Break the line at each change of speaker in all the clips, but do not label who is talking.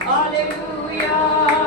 Hallelujah.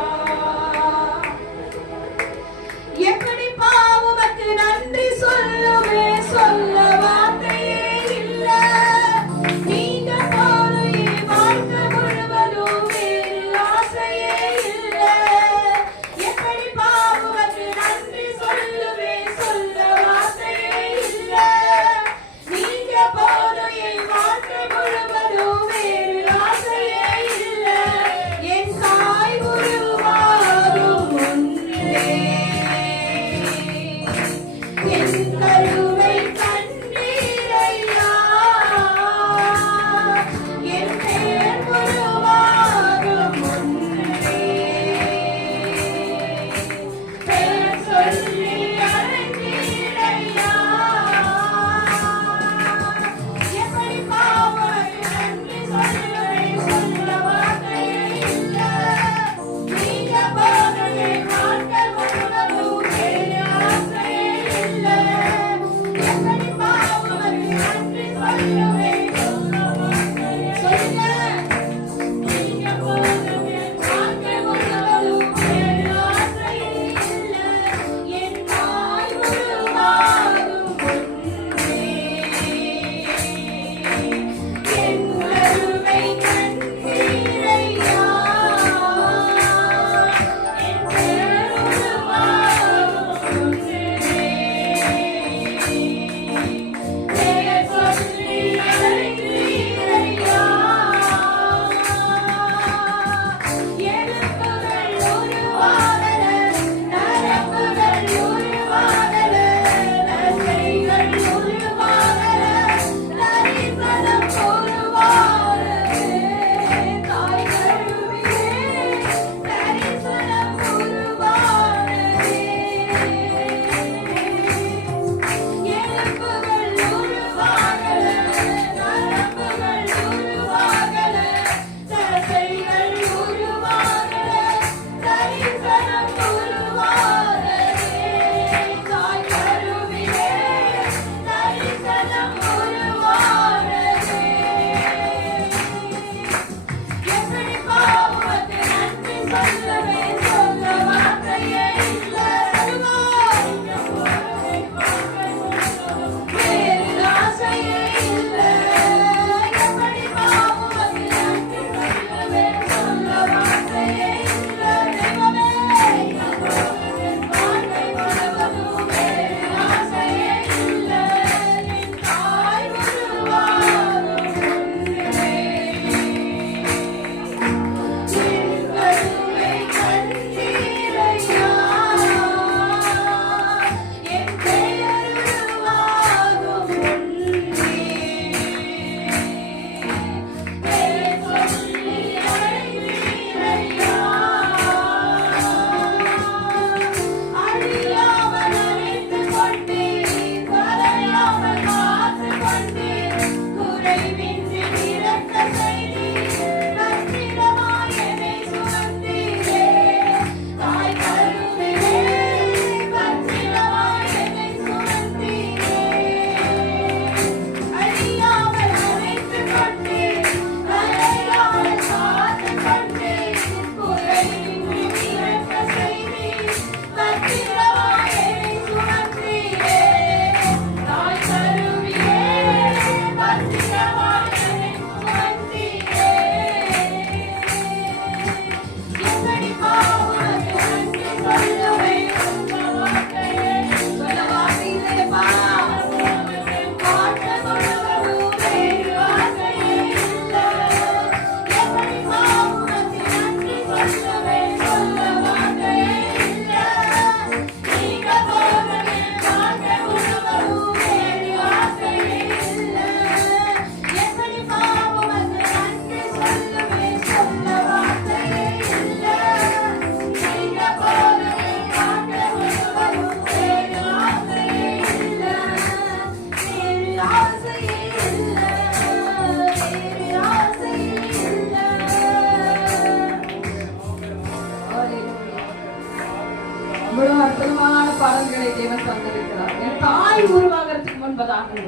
பாடல்களை தேவன் தந்திருக்கிறார். என் தாய் உருவாகிறதுக்கு முன்பதாக.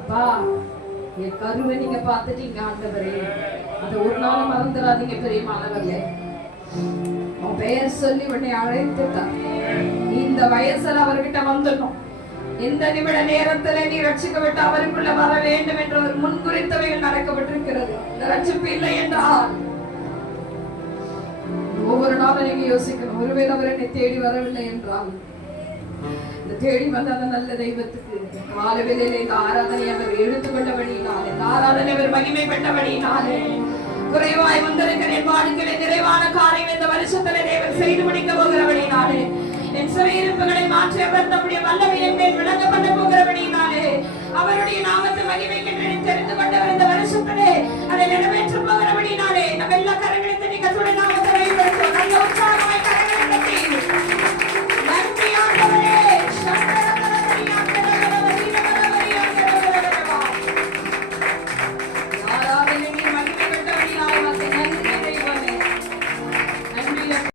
அப்பா என் கருவை நீங்க பார்த்துட்டீங்க ஆண்டவரே. அதை ஒரு நாள் மறந்துடாதீங்க பெரிய மாணவர்களே. உன் பெயர் சொல்லி உன்னை அழைத்துட்டார். நீ இந்த வயசுல அவர்கிட்ட வந்துடணும். இந்த நிமிட நேரத்துல நீ ரட்சிக்கப்பட்டு அவருக்குள்ள வர வேண்டும் என்ற ஒரு முன்குறித்தவைகள் நடக்கப்பட்டிருக்கிறது. இந்த ரட்சிப்பு இல்லை என்றால் ஒவ்வொரு நீங்க யோசிக்கணும் ஒருவேளை அவர் என்னை தேடி வரவில்லை என்றால் இந்த தேடி வந்த நல்ல தெய்வத்துக்கு. காலவேளையில இந்த ஆராதனை அவர் எடுத்துக்கொண்டபடியினாலே இந்த ஆராதனை அவர் மகிமைப்பட்டபடியினாலே குறைவாய் வந்திருக்கிற என் வாழ்க்கையில நிறைவான காரியம் இந்த வருஷத்துல தேவர் செய்து முடிக்க போகிறபடினாலே என் சிறையிருப்புகளை மாற்றி அவர் தம்முடைய வல்லமையின் மேல் விளங்க பண்ண போகிறபடினாலே அவருடைய நாமத்தை மகிமைக்கு தெரிந்து